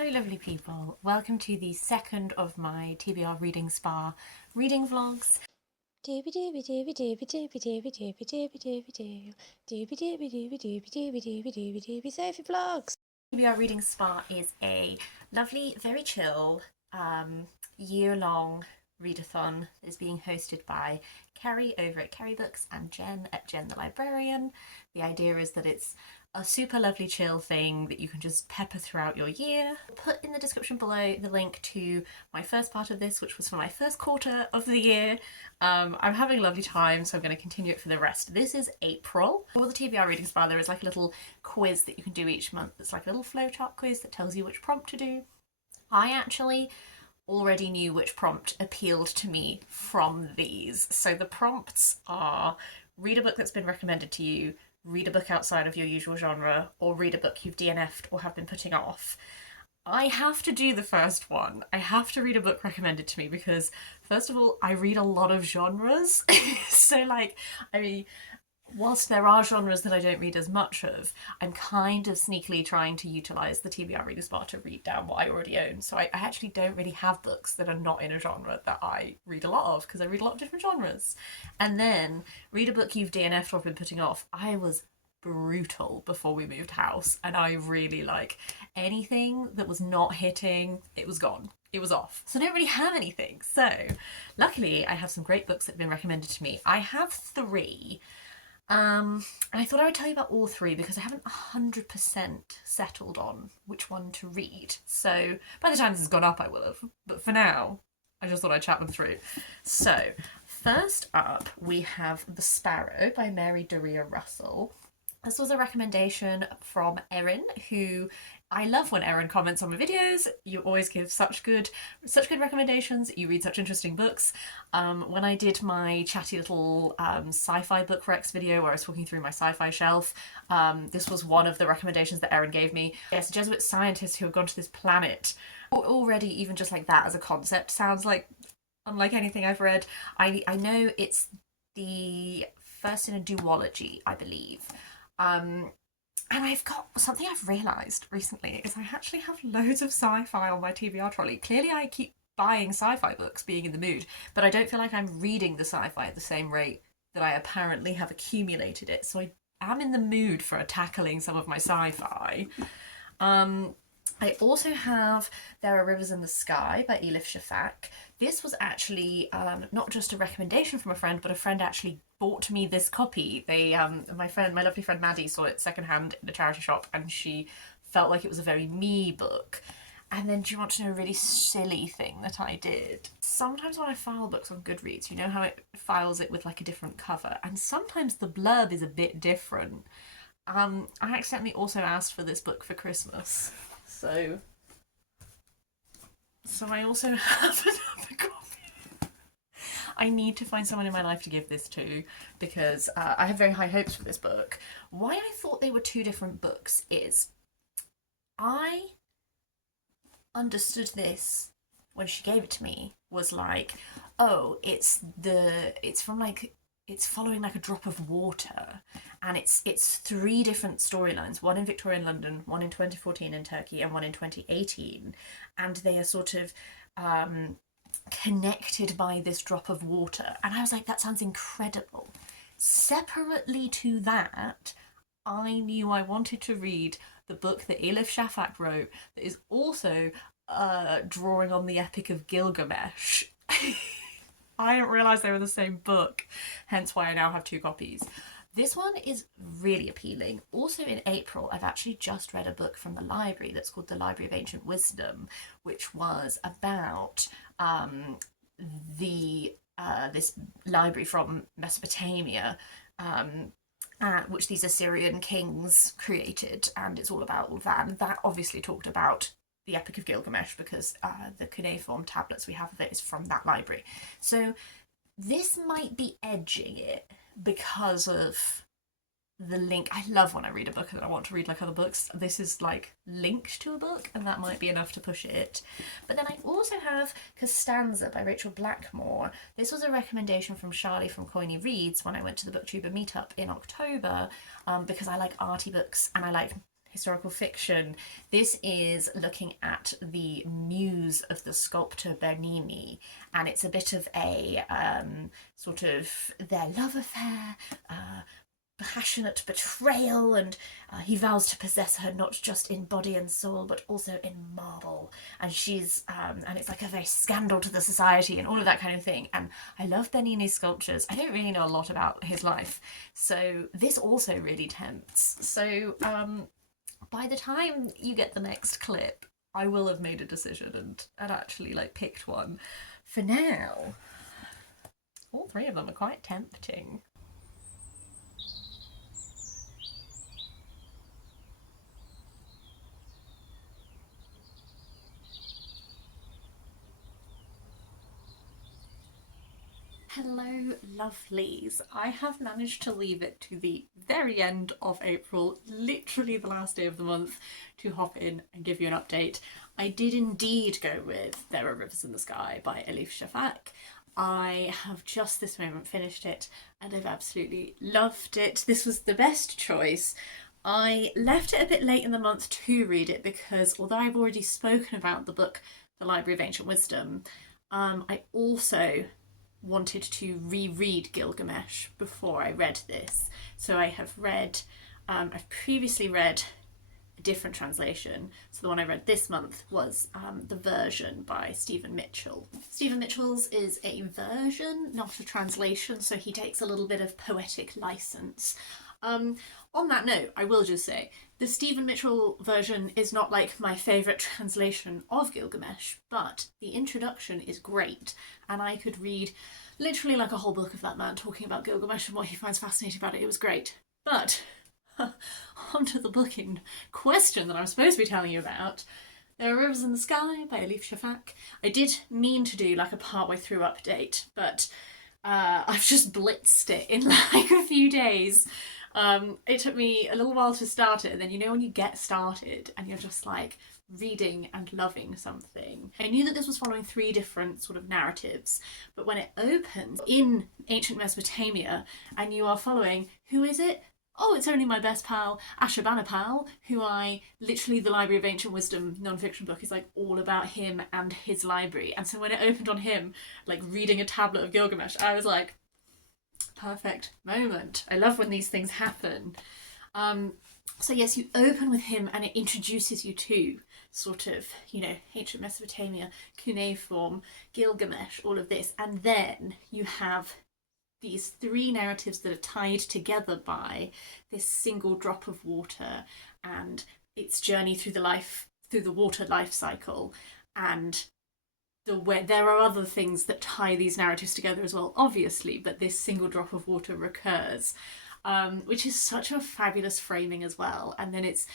Hello lovely people, welcome to the second of my TBR Reading Spa reading vlogs. Sophie vlogs. TBR Reading Spa is a lovely, very chill, year-long readathon that is being hosted by Kerry over at Kerry Books and Jen at Jen the Librarian. The idea is that it's a super lovely chill thing that you can just pepper throughout your year. I'll put in the description below the link to my first part of this, which was for my first quarter of the year. I'm having a lovely time, so I'm going to continue it for the rest. This is April. For the TBR Reading Spa, there is like a little quiz that you can do each month. It's like a little flowchart quiz that tells you which prompt to do. I actually already knew which prompt appealed to me from these. So the prompts are: read a book that's been recommended to you, read a book outside of your usual genre, or read a book you've DNF'd or have been putting off. I have to do the first one. I have to read a book recommended to me because, first of all, I read a lot of genres. So, like, I mean, whilst there are genres that I don't read as much of, I'm kind of sneakily trying to utilise the TBR Reader Spa to read down what I already own. So I actually don't really have books that are not in a genre that I read a lot of, because I read a lot of different genres. And then read a book you've DNF'd or been putting off. I was brutal before we moved house, and I really, like, anything that was not hitting, it was gone. It was off. So I don't really have anything. So luckily I have some great books that have been recommended to me. I have three. And I thought I would tell you about all three because I haven't 100% settled on which one to read. So by the time this has gone up, I will have. But for now, I just thought I'd chat them through. So first up, we have The Sparrow by Mary Doria Russell. This was a recommendation from Erin, who I love when Erin comments on my videos. You always give such good recommendations. You read such interesting books. When I did my chatty little sci-fi book recs video where I was talking through my sci-fi shelf, this was one of the recommendations that Erin gave me. Yes, Jesuit scientists who have gone to this planet. Already, even just like that as a concept sounds like unlike anything I've read. I know it's the first in a duology, I believe. And I've got something I've realised recently is I actually have loads of sci-fi on my TBR trolley. Clearly I keep buying sci-fi books being in the mood, but I don't feel like I'm reading the sci-fi at the same rate that I apparently have accumulated it. So I am in the mood for tackling some of my sci-fi. I also have There Are Rivers in the Sky by Elif Shafak. This was actually not just a recommendation from a friend, but a friend actually bought me this copy. My lovely friend Maddie saw it secondhand in a charity shop and she felt like it was a very me book. And then do you want to know a really silly thing that I did? Sometimes when I file books on Goodreads, you know how it files it with like a different cover, and sometimes the blurb is a bit different. I accidentally also asked for this book for Christmas. So I also have another copy. I need to find someone in my life to give this to because I have very high hopes for this book. Why I thought they were two different books is I understood this when she gave it to me was like, oh, it's following like a drop of water, and it's three different storylines, one in Victorian London, one in 2014 in Turkey, and one in 2018, and they are sort of connected by this drop of water. And I was like, that sounds incredible. Separately to that, I knew I wanted to read the book that Elif Shafak wrote that is also drawing on the Epic of Gilgamesh. I didn't realise they were the same book, hence why I now have two copies. This one is really appealing. Also in April, I've actually just read a book from the library that's called The Library of Ancient Wisdom, which was about this library from Mesopotamia, which these Assyrian kings created, and it's all about all of that. And that obviously talked about the Epic of Gilgamesh because the cuneiform tablets we have of it is from that library. So this might be edging it because of the link. I love when I read a book and I want to read like other books. This is like linked to a book and that might be enough to push it. But then I also have Costanza by Rachel Blackmore. This was a recommendation from Charlie from Coiny Reads when I went to the Booktuber meetup in October because I like arty books and I like historical fiction. This is looking at the muse of the sculptor Bernini, and it's a bit of a sort of their love affair, passionate betrayal, and he vows to possess her not just in body and soul but also in marble, and she's and it's like a very scandal to the society and all of that kind of thing. And I love Bernini's sculptures. I don't really know a lot about his life, so this also really tempts. So by the time you get the next clip, I will have made a decision and actually like picked one. For now, all three of them are quite tempting. Hello, lovelies. I have managed to leave it to the very end of April, literally the last day of the month, to hop in and give you an update. I did indeed go with There Are Rivers in the Sky by Elif Shafak. I have just this moment finished it and I've absolutely loved it. This was the best choice. I left it a bit late in the month to read it because although I've already spoken about the book The Library of Ancient Wisdom, I also wanted to reread Gilgamesh before I read this. So I have read, I've previously read a different translation. So the one I read this month was the version by Stephen Mitchell. Stephen Mitchell's is a version, not a translation, so he takes a little bit of poetic license. On that note, I will just say, the Stephen Mitchell version is not like my favourite translation of Gilgamesh, but the introduction is great, and I could read literally like a whole book of that man talking about Gilgamesh and what he finds fascinating about it. It was great. But onto the book in question that I'm supposed to be telling you about. There Are Rivers in the Sky by Elif Shafak. I did mean to do like a partway through update, but I've just blitzed it in like a few days. It took me a little while to start it, and then you know when you get started and you're just like reading and loving something. I knew that this was following three different sort of narratives, but when it opens in ancient Mesopotamia and you are following, who is it? Oh, it's only my best pal, Ashurbanipal, who I literally, the Library of Ancient Wisdom non-fiction book is like all about him and his library. And so when it opened on him, like reading a tablet of Gilgamesh, I was like, perfect moment. I love when these things happen. So yes, you open with him and it introduces you to sort of, you know, ancient Mesopotamia, cuneiform, Gilgamesh, all of this. And then you have these three narratives that are tied together by this single drop of water and its journey through the water life cycle, and there are other things that tie these narratives together as well, obviously, but this single drop of water recurs, which is such a fabulous framing as well. And then it's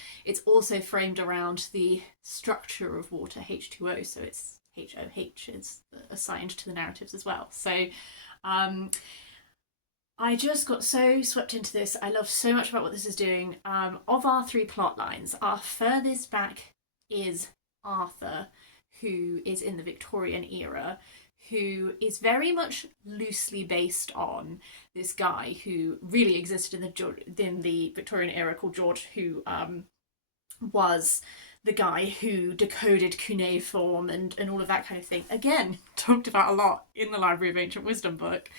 also framed around the structure of water, H2O, so it's HOH is assigned to the narratives as well. So I just got so swept into this. I love so much about what this is doing. Of our three plot lines, our furthest back is Arthur, who is in the Victorian era, who is very much loosely based on this guy who really existed in the Victorian era called George, who was the guy who decoded cuneiform and all of that kind of thing. Again, talked about a lot in the Library of Ancient Wisdom book.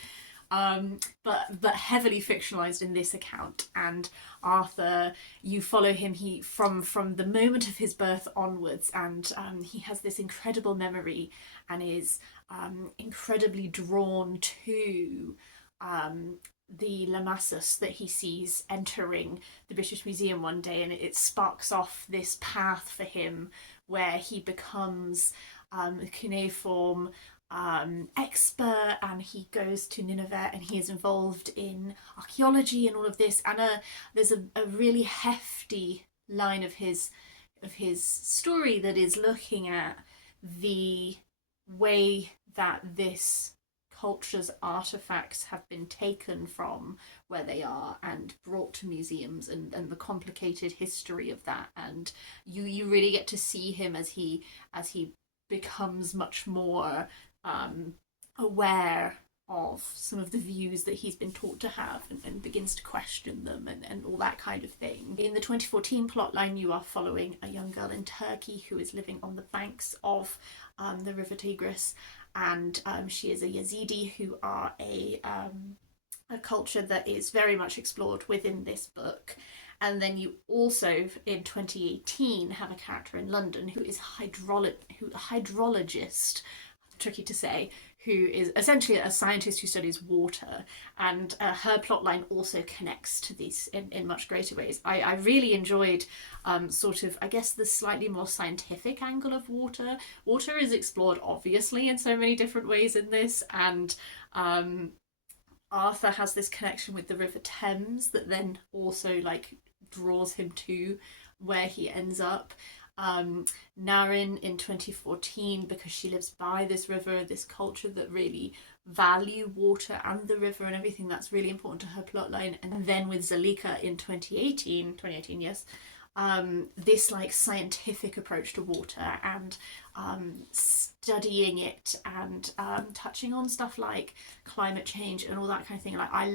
But heavily fictionalized in this account. And Arthur, you follow him from the moment of his birth onwards, and he has this incredible memory and is incredibly drawn to the Lamassus that he sees entering the British Museum one day, and it sparks off this path for him where he becomes a cuneiform expert, and he goes to Nineveh and he is involved in archaeology and all of this, and there's a really hefty line of his story that is looking at the way that this culture's artifacts have been taken from where they are and brought to museums, and the complicated history of that. And you really get to see him as he becomes much more aware of some of the views that he's been taught to have, and begins to question them, and all that kind of thing. In the 2014 plotline, you are following a young girl in Turkey who is living on the banks of the River Tigris, and she is a Yazidi, who are a culture that is very much explored within this book. And then you also, in 2018, have a character in London who is a hydrologist, tricky to say, who is essentially a scientist who studies water, and her plotline also connects to these in much greater ways. I really enjoyed sort of, I guess, the slightly more scientific angle of water. Water is explored obviously in so many different ways in this, and Arthur has this connection with the River Thames that then also like draws him to where he ends up. Narin in 2014, because she lives by this river, this culture that really value water and the river and everything, that's really important to her plotline. And then with Zalika in 2018, yes, this like scientific approach to water, and studying it, and touching on stuff like climate change and all that kind of thing. Like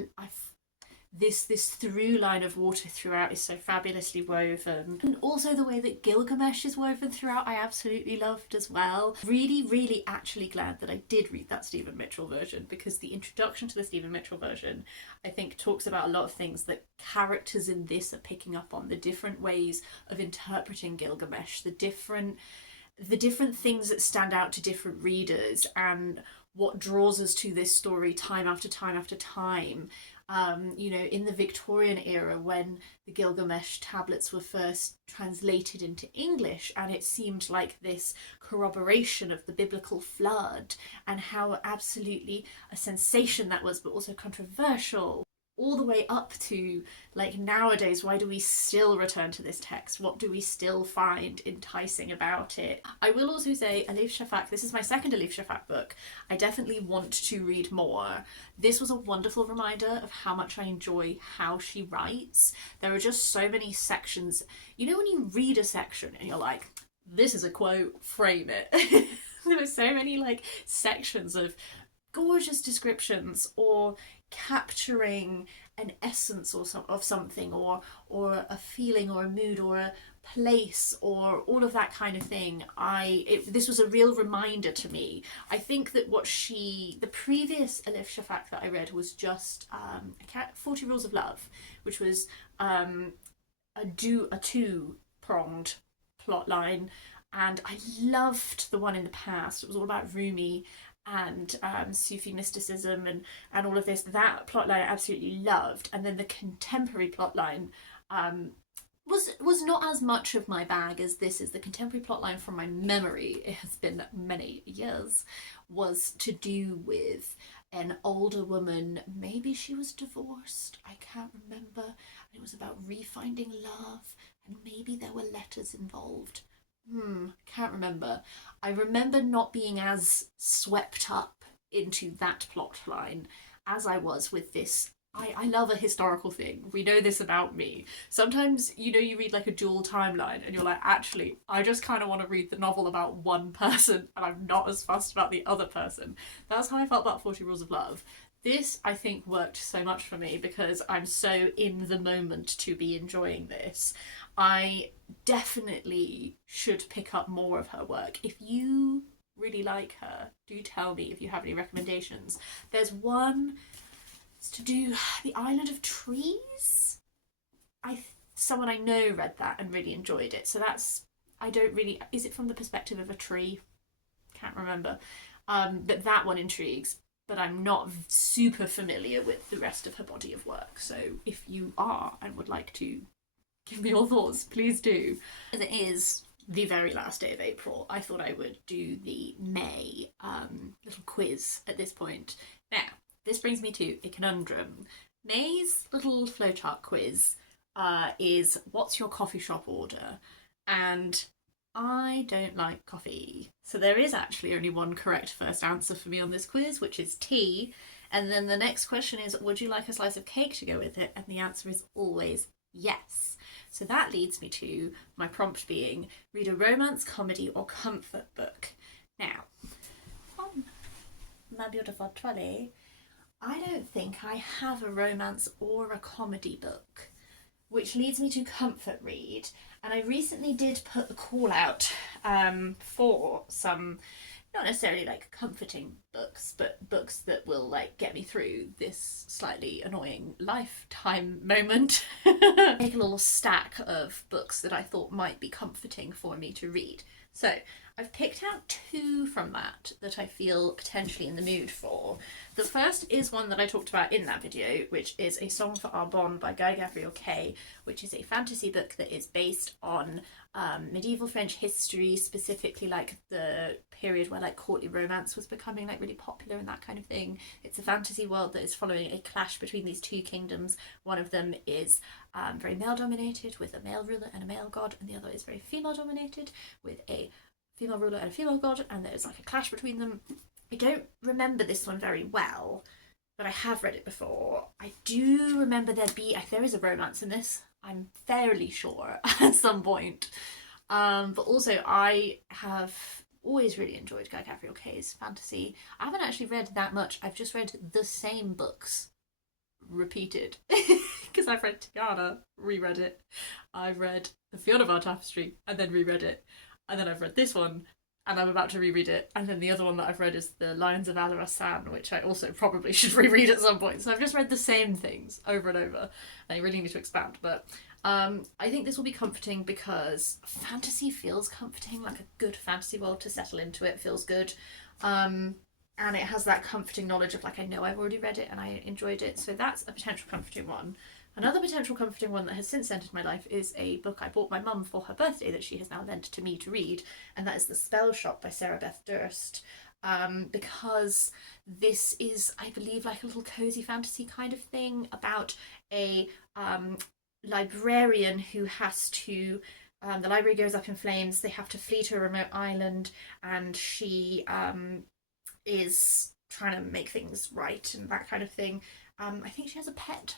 this through line of water throughout is so fabulously woven, and also the way that Gilgamesh is woven throughout I absolutely loved as well. Really actually glad that I did read that Stephen Mitchell version, because the introduction to the Stephen Mitchell version I think talks about a lot of things that characters in this are picking up on, the different ways of interpreting Gilgamesh, the different things that stand out to different readers, and what draws us to this story time after time after time. In the Victorian era, when the Gilgamesh tablets were first translated into English, and it seemed like this corroboration of the biblical flood, and how absolutely a sensation that was, but also controversial, all the way up to like nowadays, why do we still return to this text? What do we still find enticing about it? I will also say Elif Shafak, this is my second Elif Shafak book. I definitely want to read more. This was a wonderful reminder of how much I enjoy how she writes. There are just so many sections. You know when you read a section and you're like, this is a quote, frame it. There are so many like sections of gorgeous descriptions, or capturing an essence of something, or a feeling, or a mood, or a place, or all of that kind of thing. This was a real reminder to me. I think that the previous Elif Shafak that I read was just 40 Rules of Love, which was a two-pronged plot line, and I loved the one in the past. It was all about Rumi and Sufi mysticism and all of this. That plotline I absolutely loved, and then the contemporary plotline was not as much of my bag as this is. The contemporary plotline, from my memory, it has been many years, was to do with an older woman. Maybe she was divorced, I can't remember, and it was about refinding love, and maybe there were letters involved. Can't remember. I remember not being as swept up into that plot line as I was with this. I love a historical thing. We know this about me. Sometimes, you read like a dual timeline and you're like, actually, I just kind of want to read the novel about one person and I'm not as fussed about the other person. That's how I felt about 40 Rules of Love. This, I think, worked so much for me because I'm so in the moment to be enjoying this. I definitely should pick up more of her work. If you really like her, do tell me if you have any recommendations. There's one to do the Island of Trees. Someone I know read that and really enjoyed it. So that's, is it from the perspective of a tree? Can't remember. But that one intrigues. But I'm not super familiar with the rest of her body of work. So if you are and would like to give me your thoughts, please do. As it is the very last day of April, I thought I would do the May little quiz at this point. Now, this brings me to a conundrum. May's little flowchart quiz is, what's your coffee shop order? And I don't like coffee. So there is actually only one correct first answer for me on this quiz, which is tea. And then the next question is, would you like a slice of cake to go with it? And the answer is always yes. So that leads me to my prompt being, read a romance, comedy, or comfort book. Now, on my beautiful trolley, I don't think I have a romance or a comedy book, which leads me to comfort read. And I recently did put the call out for some, not necessarily like comforting books, but books that will like get me through this slightly annoying lifetime moment. Make a little stack of books that I thought might be comforting for me to read. So I've picked out two from that I feel potentially in the mood for. The first is one that I talked about in that video, which is A Song for Arbonne by Gavriel, which is a fantasy book that is based on medieval French history, specifically like the period where like courtly romance was becoming like really popular and that kind of thing. It's a fantasy world that is following a clash between these two kingdoms. One of them is very male dominated with a male ruler and a male god, and the other is very female dominated with a female ruler and a female god, and there's like a clash between them. I don't remember this one very well, but I have read it before. I do remember there is a romance in this, I'm fairly sure, at some point. But also I have always really enjoyed Gavriel Kay's fantasy. I haven't actually read that much. I've just read the same books repeated because I've read Tiana, reread it. I've read The Fiona Var Tapestry and then reread it. And then I've read this one, and I'm about to reread it. And then the other one that I've read is The Lions of Alarasan, which I also probably should reread at some point. So I've just read the same things over and over, and I really need to expand. But I think this will be comforting because fantasy feels comforting, like a good fantasy world to settle into it feels good. And it has that comforting knowledge of like, I know I've already read it and I enjoyed it. So that's a potential comforting one. Another potential comforting one that has since entered my life is a book I bought my mum for her birthday that she has now lent to me to read, and that is The Spellshop by Beth Durst. Because this is, I believe, like a little cozy fantasy kind of thing about a librarian who has to, the library goes up in flames, they have to flee to a remote island, and she is trying to make things right and that kind of thing. I think she has a pet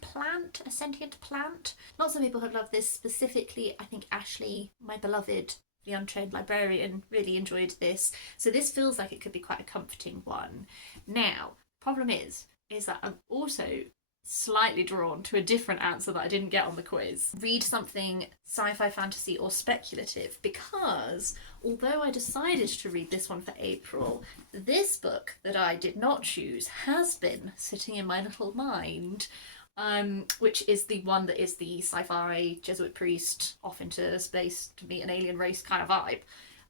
plant, a sentient plant. Lots of people have loved this. Specifically, I think Ashley, my beloved, the untrained librarian, really enjoyed this. So this feels like it could be quite a comforting one. Now, problem is that I'm also slightly drawn to a different answer that I didn't get on the quiz. Read something sci-fi, fantasy or speculative, because although I decided to read this one for April, this book that I did not choose has been sitting in my little mind. Which is the one that is the sci-fi Jesuit priest off into space to meet an alien race kind of vibe.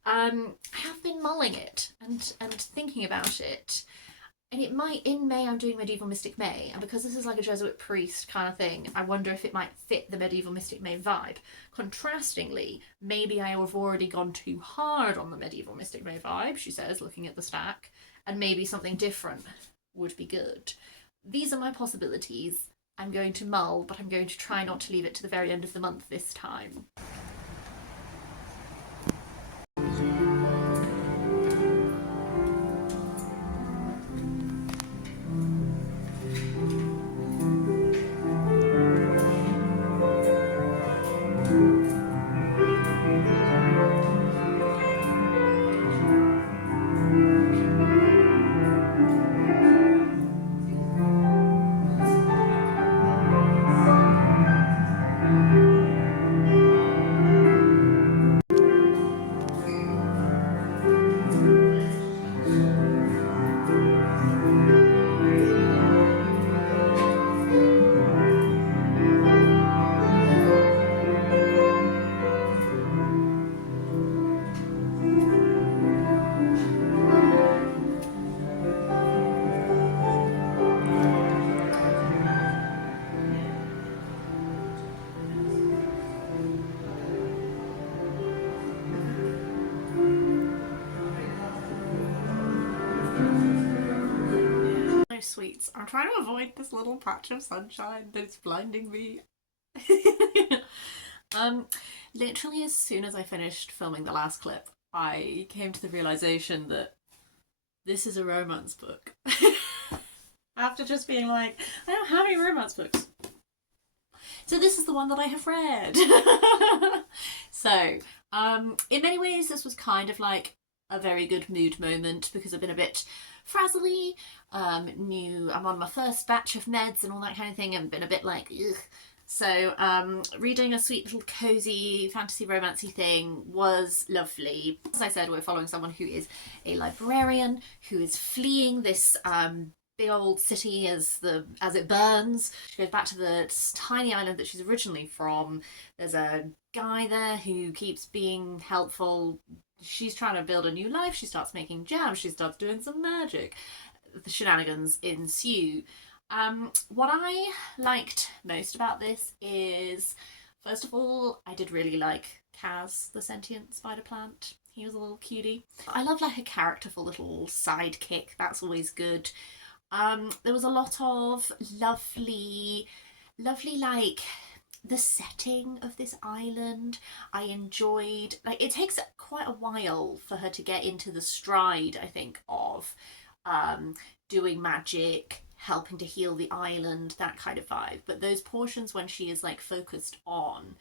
I have been mulling it and thinking about it. And it might, in May I'm doing Medieval Mystic May, and because this is like a Jesuit priest kind of thing, I wonder if it might fit the Medieval Mystic May vibe. Contrastingly, maybe I have already gone too hard on the Medieval Mystic May vibe, she says, looking at the stack, and maybe something different would be good. These are my possibilities. I'm going to mull, but I'm going to try not to leave it to the very end of the month this time. Sweets. I'm trying to avoid this little patch of sunshine that's blinding me. Literally as soon as I finished filming the last clip, I came to the realization that this is a romance book. After just being like, I don't have any romance books. So this is the one that I have read. So, in many ways this was kind of like a very good mood moment because I've been a bit frazzly, I'm on my first batch of meds and all that kind of thing, and been a bit like, ugh. So reading a sweet little cozy fantasy romancy thing was lovely. As I said, we're following someone who is a librarian who is fleeing this big old city as it burns. She goes back to the tiny island that she's originally from. There's a guy there who keeps being helpful. She's trying to build a new life. She starts making jam. She starts doing some magic. The shenanigans ensue. What I liked most about this is, first of all, I did really like Kaz, the sentient spider plant. He was a little cutie. I love like a characterful little sidekick. That's always good. There was a lot of lovely like the setting of this island. I enjoyed, like, it takes quite a while for her to get into the stride, I think, of doing magic, helping to heal the island, that kind of vibe. But those portions when she is like focused on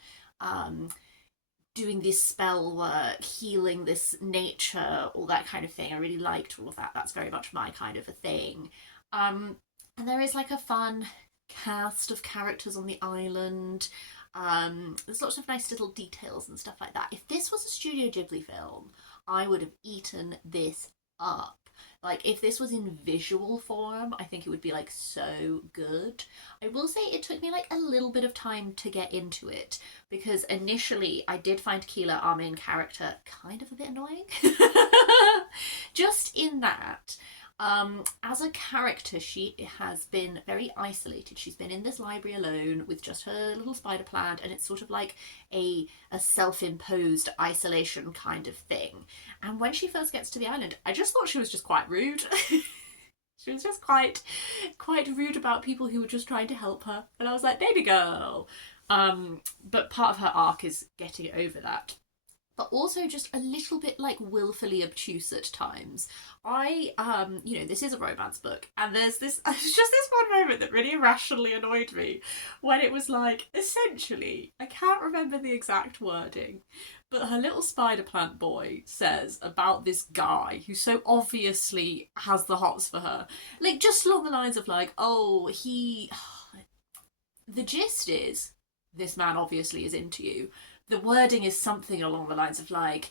doing this spell work, healing this nature, all that kind of thing, I really liked all of that. That's very much my kind of a thing. And there is like a fun cast of characters on the island. There's lots of nice little details and stuff like that. If this was a Studio Ghibli film, I would have eaten this up. Like, if this was in visual form, I think it would be like so good. I will say it took me like a little bit of time to get into it, because initially I did find Keela, our main character, kind of a bit annoying. Just in that, as a character, she has been very isolated. She's been in this library alone with just her little spider plant, and it's sort of like a self-imposed isolation kind of thing. And when she first gets to the island, I just thought she was just quite rude. She was just quite rude about people who were just trying to help her. And I was like, baby girl. But part of her arc is getting over that. But also just a little bit like willfully obtuse at times. This is a romance book, and there's just this one moment that really irrationally annoyed me when it was like, essentially, I can't remember the exact wording, but her little spider plant boy says about this guy who so obviously has the hots for her, like just along the lines of like, oh, the gist is, this man obviously is into you. The wording is something along the lines of like,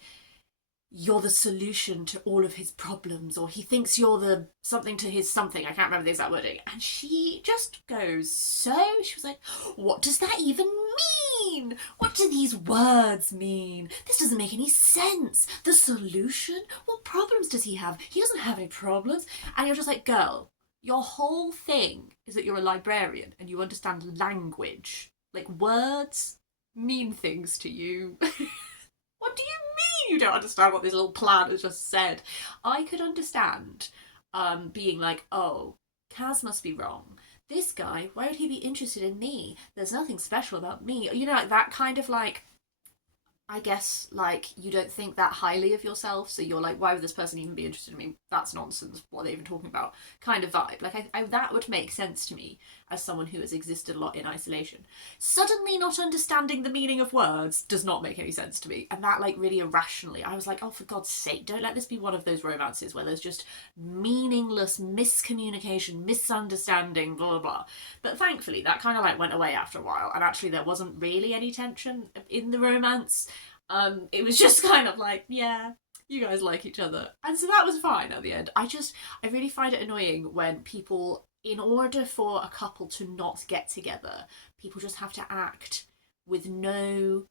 you're the solution to all of his problems, or he thinks you're the something to his something. I can't remember the exact wording. And she just goes she was like, what does that even mean? What do these words mean? This doesn't make any sense. The solution? What problems does he have? He doesn't have any problems. And you're just like, girl, your whole thing is that you're a librarian and you understand language. Like, words mean things to you. What do you mean you don't understand what this little plan has just said? I could understand being like, oh, Kaz must be wrong. This guy, why would he be interested in me? There's nothing special about me. You know, like that kind of like, I guess, like, you don't think that highly of yourself, so you're like, why would this person even be interested in me? That's nonsense. What are they even talking about? Kind of vibe. Like, that would make sense to me as someone who has existed a lot in isolation. Suddenly not understanding the meaning of words does not make any sense to me. And that, like, really irrationally, I was like, oh, for God's sake, don't let this be one of those romances where there's just meaningless miscommunication, misunderstanding, blah, blah, blah. But thankfully, that kind of, like, went away after a while, and actually there wasn't really any tension in the romance. It was just kind of like, yeah, you guys like each other. And so that was fine at the end. I really find it annoying when people, in order for a couple to not get together, people just have to act with no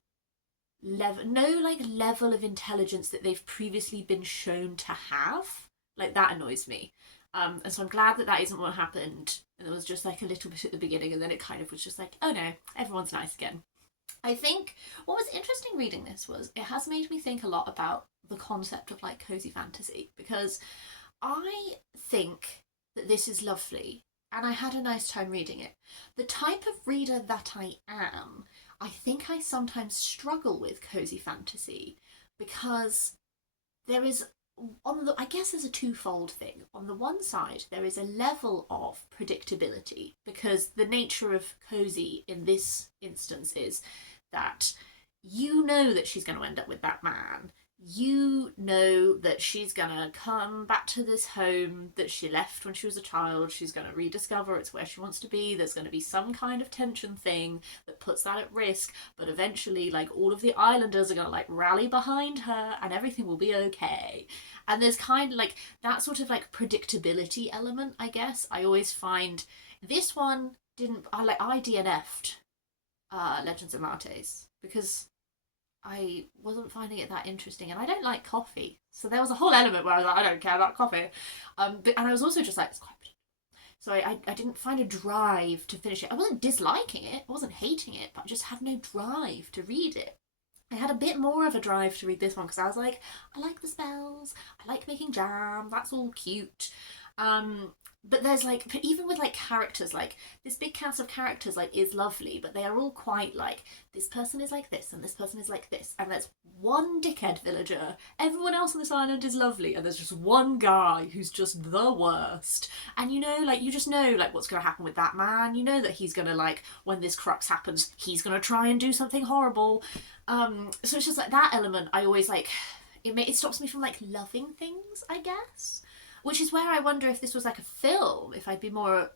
level of intelligence that they've previously been shown to have. Like, that annoys me. And so I'm glad that isn't what happened. And there was just like a little bit at the beginning, and then it kind of was just like, oh no, everyone's nice again. I think what was interesting reading this was it has made me think a lot about the concept of like cozy fantasy, because I think that this is lovely and I had a nice time reading it. The type of reader that I am, I think I sometimes struggle with cozy fantasy because there is, I guess there's a twofold thing. On the one side, there is a level of predictability, because the nature of cozy in this instance is that you know that she's going to end up with that man. you know that she's gonna come back to this home that she left when she was a child. She's gonna rediscover it's where she wants to be. There's gonna be some kind of tension thing that puts that at risk, but eventually, like, all of the islanders are gonna like rally behind her and everything will be okay. And there's kind of like that sort of like predictability element, I guess. I always find this one didn't. I DNF'd Legends of Lattes because I wasn't finding it that interesting, and I don't like coffee. So there was a whole element where I was like, I don't care about coffee. And I was also just like, it's quite. So I didn't find a drive to finish it. I wasn't disliking it, I wasn't hating it, but I just had no drive to read it. I had a bit more of a drive to read this one because I was like, I like the spells, I like making jam, that's all cute. But there's like, but even with like characters, like this big cast of characters like is lovely, but they are all quite like, this person is like this and this person is like this, and there's one dickhead villager, everyone else on this island is lovely, and there's just one guy who's just the worst. And you know, like, you just know like what's going to happen with that man. You know that he's going to, like, when this crux happens, he's going to try and do something horrible. So it's just like that element I always like, it stops me from like loving things, I guess. Which is where I wonder if this was like a film, if I'd be more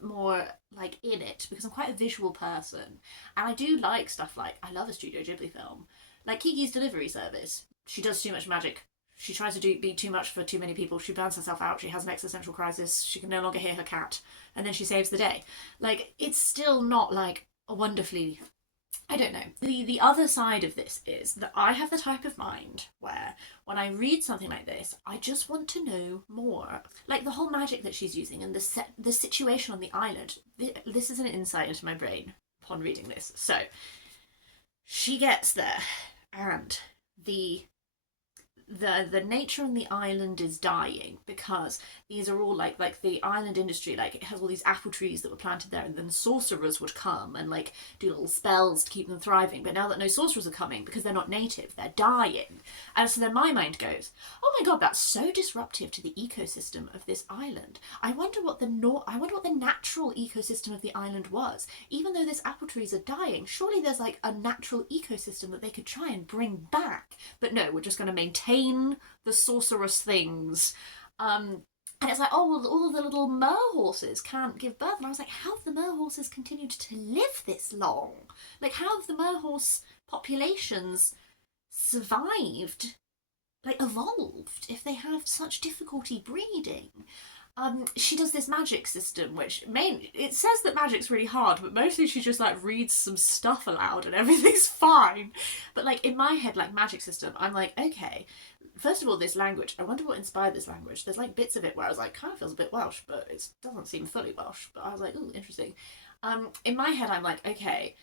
like in it, because I'm quite a visual person. And I do like stuff like, I love a Studio Ghibli film. Like Kiki's Delivery Service. She does too much magic. She tries to be too much for too many people. She burns herself out. She has an existential crisis. She can no longer hear her cat. And then she saves the day. Like, it's still not like a wonderfully, I don't know. The other side of this is that I have the type of mind where when I read something like this, I just want to know more. Like the whole magic that she's using and the situation on the island. This is an insight into my brain upon reading this. So she gets there and the nature on the island is dying because these are all like the island industry, like it has all these apple trees that were planted there, and then sorcerers would come and like do little spells to keep them thriving. But now that no sorcerers are coming because they're not native, they're dying. And so then my mind goes, oh my god, that's so disruptive to the ecosystem of this island. I wonder what the natural ecosystem of the island was. Even though these apple trees are dying, surely there's like a natural ecosystem that they could try and bring back. But no, we're just going to maintain the sorcerous things. And it's like, oh, well, all of the little mer horses can't give birth. And I was like, how have the mer horses continued to live this long? Like, how have the mer horse populations survived, like evolved, if they have such difficulty breeding? She does this magic system, which it says that magic's really hard, but mostly she just like reads some stuff aloud and everything's fine. But like in my head, like magic system, I'm like, okay, first of all, this language, I wonder what inspired this language. There's like bits of it where I was like, kind of feels a bit Welsh, but it doesn't seem fully Welsh. But I was like, ooh, interesting. In my head, I'm like, okay,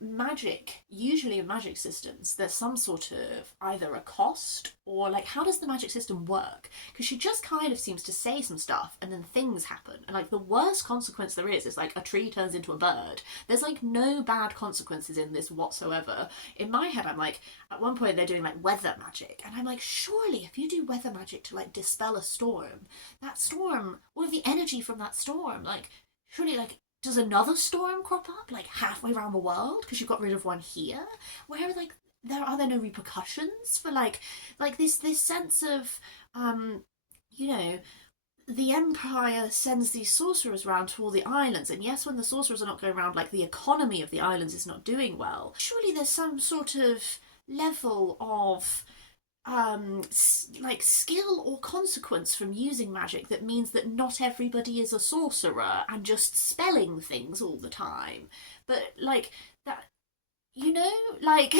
magic, usually in magic systems, there's some sort of either a cost or like, how does the magic system work? Because she just kind of seems to say some stuff and then things happen, and like the worst consequence there is like a tree turns into a bird. There's like no bad consequences in this whatsoever. In my head, I'm like, at one point they're doing like weather magic, and I'm like, surely if you do weather magic to like dispel a storm, that storm, all of the energy from that storm, like surely like, does another storm crop up like halfway around the world because you got rid of one here? Where like are there no repercussions for like this sense of you know, the Empire sends these sorcerers around to all the islands, and yes, when the sorcerers are not going around, like the economy of the islands is not doing well. Surely there's some sort of level of like skill or consequence from using magic that means that not everybody is a sorcerer and just spelling things all the time. But like that, you know, like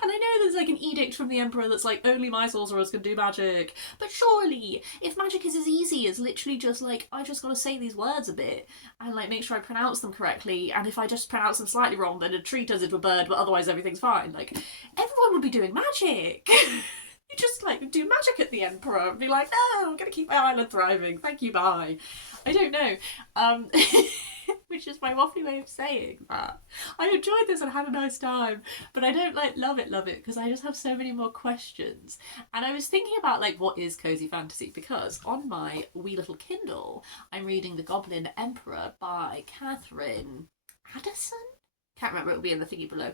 and I know there's like an edict from the Emperor that's like, only my sorcerers can do magic. But surely, if magic is as easy as literally just like, I just gotta say these words a bit and like make sure I pronounce them correctly, and if I just pronounce them slightly wrong, then a tree turns into a bird, but otherwise everything's fine. Like, everyone would be doing magic. You just like do magic at the Emperor and be like, no, I'm gonna keep my island thriving. Thank you, bye. I don't know. Which is my waffly way of saying that. I enjoyed this and had a nice time, but I don't like love it because I just have so many more questions. And I was thinking about like, what is cozy fantasy? Because on my wee little Kindle, I'm reading The Goblin Emperor by Katherine Addison. Can't remember, it'll be in the thingy below.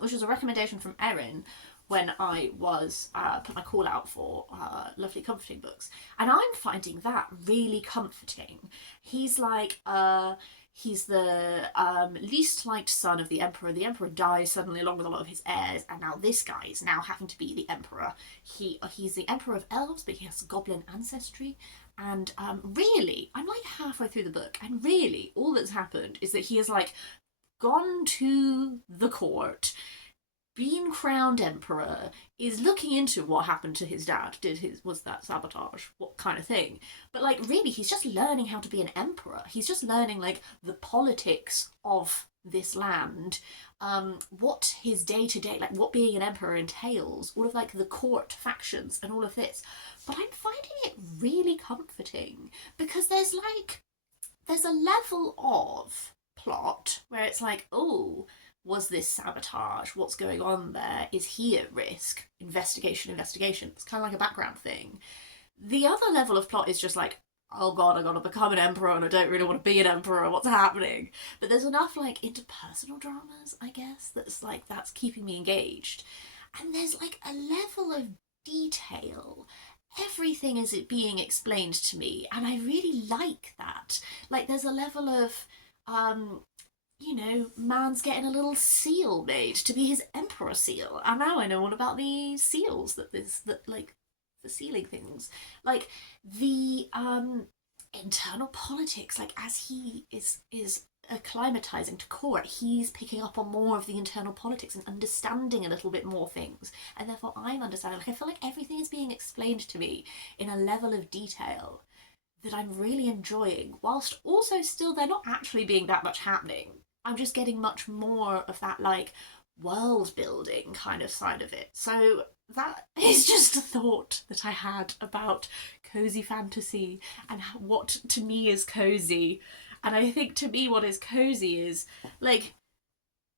which was a recommendation from Erin when I was put my call out for Lovely Comforting Books, and I'm finding that really comforting. He's like he's the least liked son of the Emperor. The Emperor dies suddenly along with a lot of his heirs, and now this guy is now having to be the Emperor. He's the Emperor of Elves, but he has Goblin ancestry. And really, I'm like halfway through the book, and really all that's happened is that he has like gone to the court, been crowned emperor, is looking into what happened to his dad. Was that sabotage? What kind of thing? But like really, he's just learning how to be an emperor. He's just learning like the politics of this land, what his day-to-day, like what being an emperor entails, all of like the court factions and all of this. But I'm finding it really comforting because there's a level of plot where it's like, oh, was this sabotage? What's going on there? Is he at risk? Investigation. It's kind of like a background thing. The other level of plot is just like, oh god, I gotta become an emperor and I don't really want to be an emperor, what's happening? But there's enough like interpersonal dramas, I guess, that's keeping me engaged. And there's like a level of detail. Everything is being explained to me, and I really like that. Like there's a level of man's getting a little seal made to be his emperor seal, and now I know all about the seals that for sealing things, like the internal politics. Like as he is acclimatizing to court, he's picking up on more of the internal politics and understanding a little bit more things, and therefore I'm understanding. Like I feel like everything is being explained to me in a level of detail that I'm really enjoying, whilst also still they're not actually being that much happening. I'm just getting much more of that like world building kind of side of it. So that is just a thought that I had about cozy fantasy and what to me is cozy. And I think to me what is cozy is like,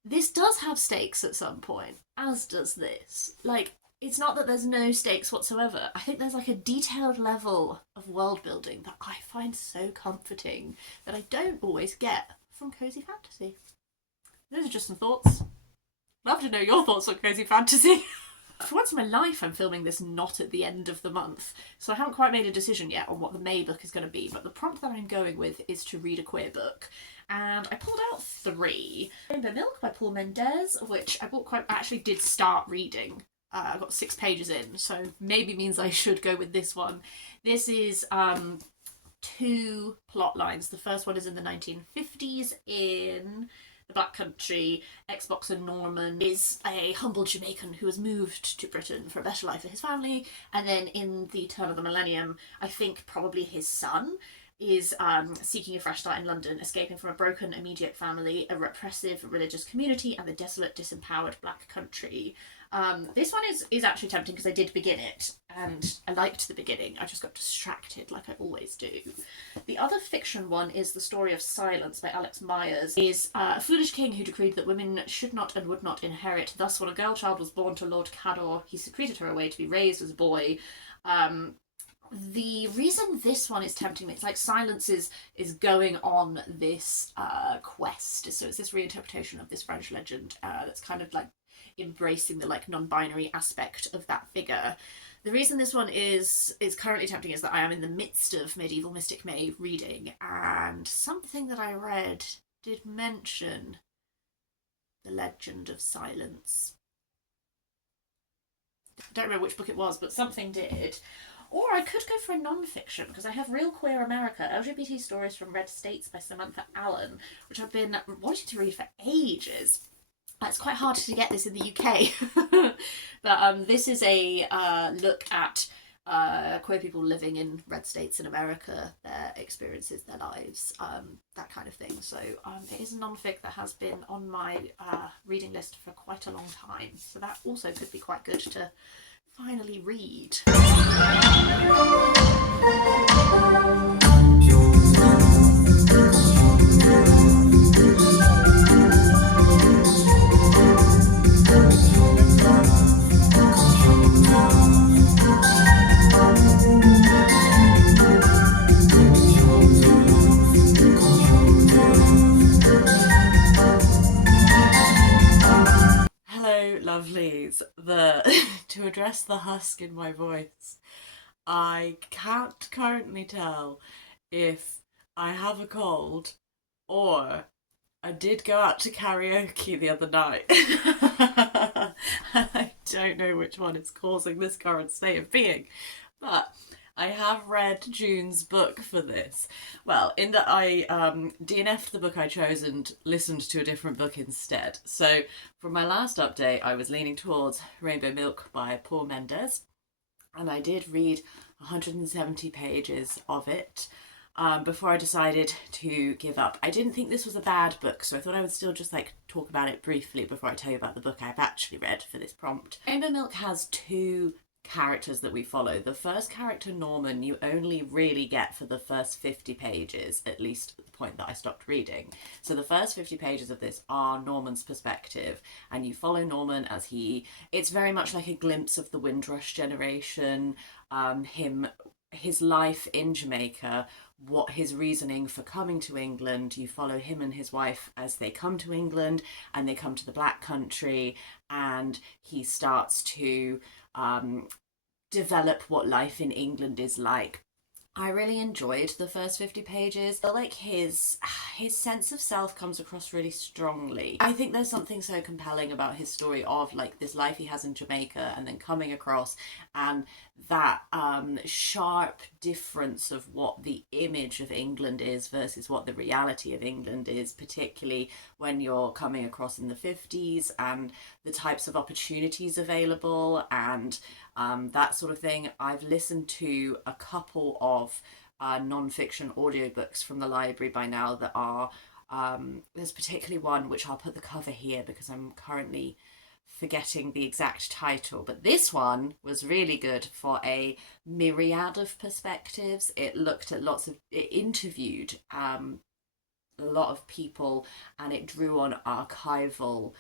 this does have stakes at some point, as does this. Like, it's not that there's no stakes whatsoever. I think there's like a detailed level of world building that I find so comforting that I don't always get from cozy fantasy. Those are just some thoughts. Love to know your thoughts on cozy fantasy. For once in my life, I'm filming this not at the end of the month, so I haven't quite made a decision yet on what the May book is going to be, but the prompt that I'm going with is to read a queer book. And I pulled out 3. Rainbow Milk by Paul Mendez, which I actually did start reading. I got 6 pages in, so maybe means I should go with this one. This is 2 plot lines. The first one is in the 1950s in the Black Country. Ex-boxer Norman is a humble Jamaican who has moved to Britain for a better life for his family, and then in the turn of the millennium, I think probably his son is seeking a fresh start in London, escaping from a broken immediate family, a repressive religious community, and the desolate, disempowered Black Country. This one is actually tempting because I did begin it and I liked the beginning. I just got distracted like I always do. The other fiction one is The Story of Silence by Alex Myers. Is a foolish king who decreed that women should not and would not inherit. Thus, when a girl child was born to Lord Cador, he secreted her away to be raised as a boy. The reason this one is tempting me, it's like Silence is going on this quest. So it's this reinterpretation of this French legend that's kind of like embracing the like non-binary aspect of that figure. The reason this one is currently tempting is that I am in the midst of Medieval Mystic May reading, and something that I read did mention the Legend of Silence. I don't remember which book it was, but something did. Or I could go for a non-fiction, because I have Real Queer America, LGBT Stories from Red States by Samantha Allen, which I've been wanting to read for ages. It's quite hard to get this in the UK. But this is a look at queer people living in red states in America, their experiences, their lives, that kind of thing. So it is a non-fic that has been on my reading list for quite a long time. So that also could be quite good to finally read. address the husk in my voice, I can't currently tell if I have a cold or I did go out to karaoke the other night. I don't know which one is causing this current state of being, but I have read June's book for this. Well, in that I DNF'd the book I chose and listened to a different book instead. So from my last update, I was leaning towards Rainbow Milk by Paul Mendez, and I did read 170 pages of it. Before I decided to give up. I didn't think this was a bad book, so I thought I would still just talk about it briefly before I tell you about the book I've actually read for this prompt. Rainbow Milk has two characters that we follow. The first character, Norman, you only really get for the first 50 pages, at least at the point that I stopped reading. So the first 50 pages of this are Norman's perspective, and you follow Norman as it's very much like a glimpse of the Windrush generation, his life in Jamaica, what his reasoning for coming to England. You follow him and his wife as they come to England and they come to the Black Country, and he starts to develop what life in England is like. I really enjoyed the first 50 pages. I feel like his sense of self comes across really strongly. I think there's something so compelling about his story of this life he has in Jamaica and then coming across, and that sharp difference of what the image of England is versus what the reality of England is, particularly when you're coming across in the 50s, and the types of opportunities available and that sort of thing. I've listened to a couple of non-fiction audiobooks from the library by now that are, there's particularly one which I'll put the cover here because I'm currently forgetting the exact title, but this one was really good for a myriad of perspectives. It interviewed a lot of people, and it drew on archival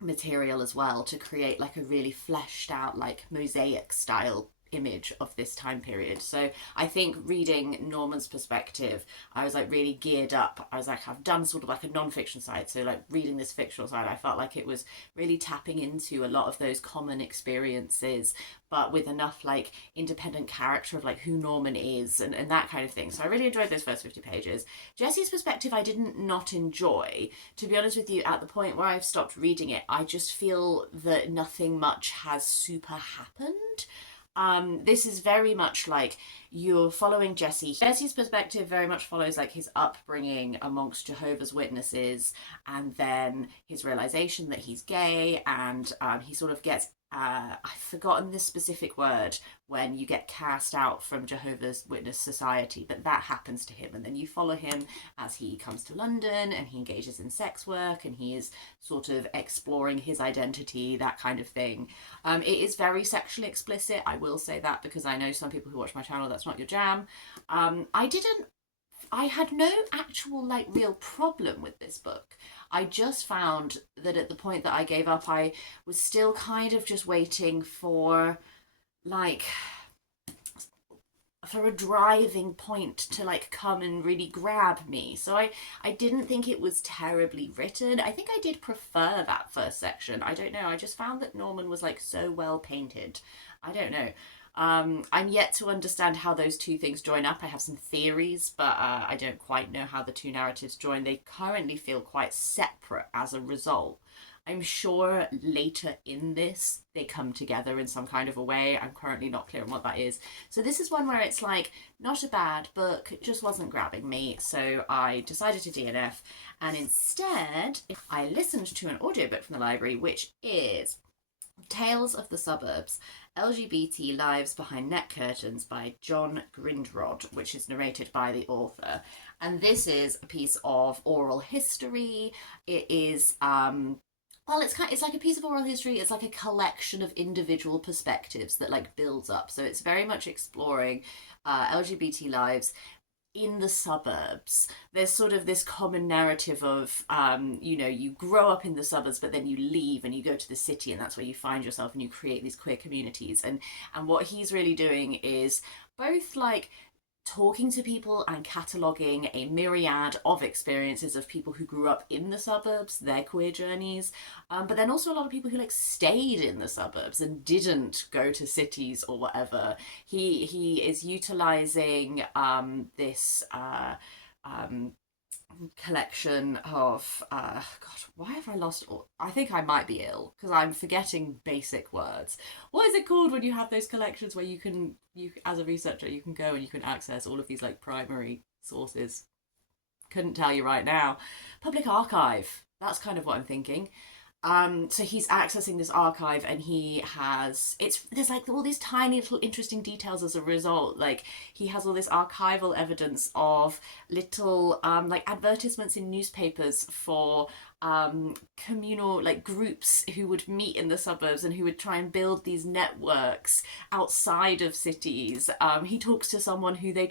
material as well to create a really fleshed out mosaic style image of this time period. So I think reading Norman's perspective, I was really geared up. I was I've done sort of a non-fiction side, so reading this fictional side, I felt like it was really tapping into a lot of those common experiences, but with enough independent character of who Norman is and that kind of thing. So I really enjoyed those first 50 pages. Jesse's perspective I didn't not enjoy. To be honest with you, at the point where I've stopped reading it, I just feel that nothing much has super happened. This is very much you're following Jesse. Jesse's perspective very much follows his upbringing amongst Jehovah's Witnesses, and then his realization that he's gay, and he sort of gets I've forgotten this specific word when you get cast out from Jehovah's Witness Society, but that happens to him, and then you follow him as he comes to London and he engages in sex work and he is sort of exploring his identity, that kind of thing. It is very sexually explicit, I will say that, because I know some people who watch my channel that's not your jam. I had no actual real problem with this book. I just found that at the point that I gave up, I was still kind of just waiting for a driving point to come and really grab me. So I didn't think it was terribly written. I think I did prefer that first section. I don't know. I just found that Norman was so well painted. I don't know. I'm yet to understand how those two things join up. I have some theories, but I don't quite know how the two narratives join. They currently feel quite separate as a result. I'm sure later in this they come together in some kind of a way. I'm currently not clear on what that is. So this is one where it's not a bad book, it just wasn't grabbing me. So I decided to DNF, and instead I listened to an audiobook from the library, which is Tales of the Suburbs, LGBT Lives Behind Net Curtains by John Grindrod, which is narrated by the author. And this is a piece of oral history. It is it's like a piece of oral history. It's like a collection of individual perspectives that builds up. So it's very much exploring LGBT lives in the suburbs. There's sort of this common narrative of you grow up in the suburbs, but then you leave and you go to the city, and that's where you find yourself and you create these queer communities. And what he's really doing is both talking to people and cataloguing a myriad of experiences of people who grew up in the suburbs, their queer journeys, but then also a lot of people who like stayed in the suburbs and didn't go to cities or whatever. He is utilizing this collection of God, why have I lost all? I think I might be ill because I'm forgetting basic words. What is it called when you have those collections where you as a researcher you can go and you can access all of these like primary sources? Couldn't tell you right now. Public archive, that's kind of what I'm thinking. So he's accessing this archive, and there's like all these tiny little interesting details as a result. Like he has all this archival evidence of little like advertisements in newspapers for communal like groups who would meet in the suburbs and who would try and build these networks outside of cities. He talks to someone who they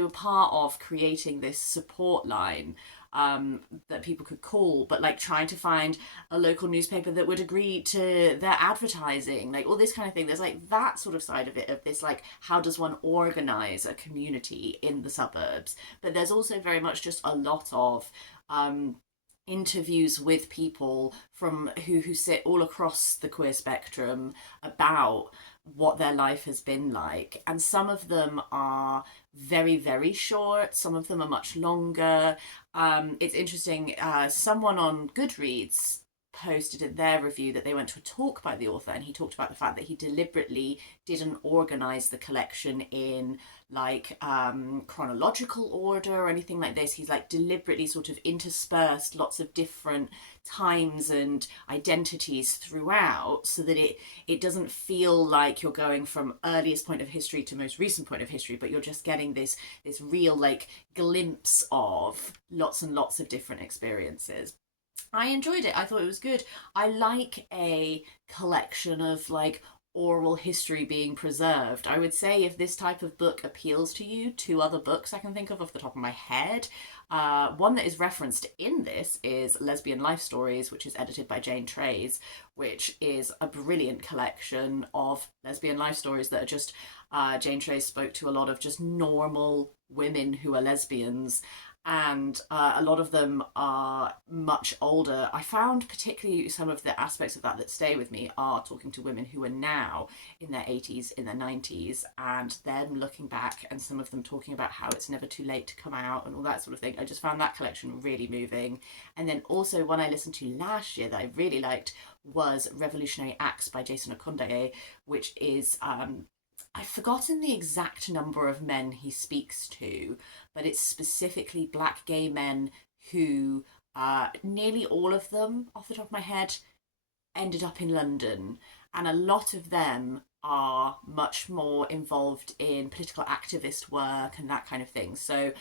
were part of creating this support line that people could call, but like trying to find a local newspaper that would agree to their advertising, like all this kind of thing. There's like that sort of side of it, of this like how does one organize a community in the suburbs, but there's also very much just a lot of interviews with people from who sit all across the queer spectrum about what their life has been like, and some of them are very, very short, some of them are much longer. It's interesting, someone on Goodreads posted in their review that they went to a talk by the author, and he talked about the fact that he deliberately didn't organize the collection in like chronological order or anything like this. He's like deliberately sort of interspersed lots of different times and identities throughout, so that it doesn't feel like you're going from earliest point of history to most recent point of history, but you're just getting this real like glimpse of lots and lots of different experiences. I enjoyed it. I thought it was good. I like a collection of like oral history being preserved. I would say if this type of book appeals to you, two other books I can think of off the top of my head. One that is referenced in this is Lesbian Life Stories, which is edited by Jane Traeies, which is a brilliant collection of lesbian life stories that are just, Jane Traeies spoke to a lot of just normal women who are lesbians, and a lot of them are much older. I found particularly some of the aspects of that stay with me are talking to women who are now in their 80s, in their 90s, and then looking back, and some of them talking about how it's never too late to come out and all that sort of thing. I just found that collection really moving. And then also one I listened to last year that I really liked was Revolutionary Acts by Jason Okundaye, which is I've forgotten the exact number of men he speaks to, but it's specifically black gay men who, nearly all of them, off the top of my head, ended up in London. And a lot of them are much more involved in political activist work and that kind of thing. So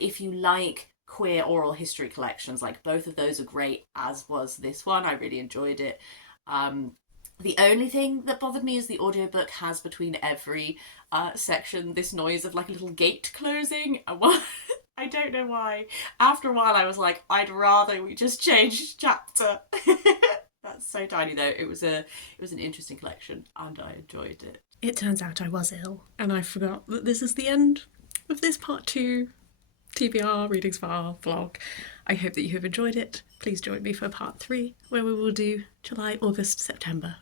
if you like queer oral history collections, like both of those are great, as was this one. I really enjoyed it. The only thing that bothered me is the audiobook has between every section this noise of like a little gate closing. I don't know why. After a while I was like, I'd rather we just change chapter. That's so tiny though. It was an interesting collection and I enjoyed it. It turns out I was ill and I forgot that this is the end of this part 2 TBR Readings for Our vlog. I hope that you have enjoyed it. Please join me for part 3 where we will do July, August, September.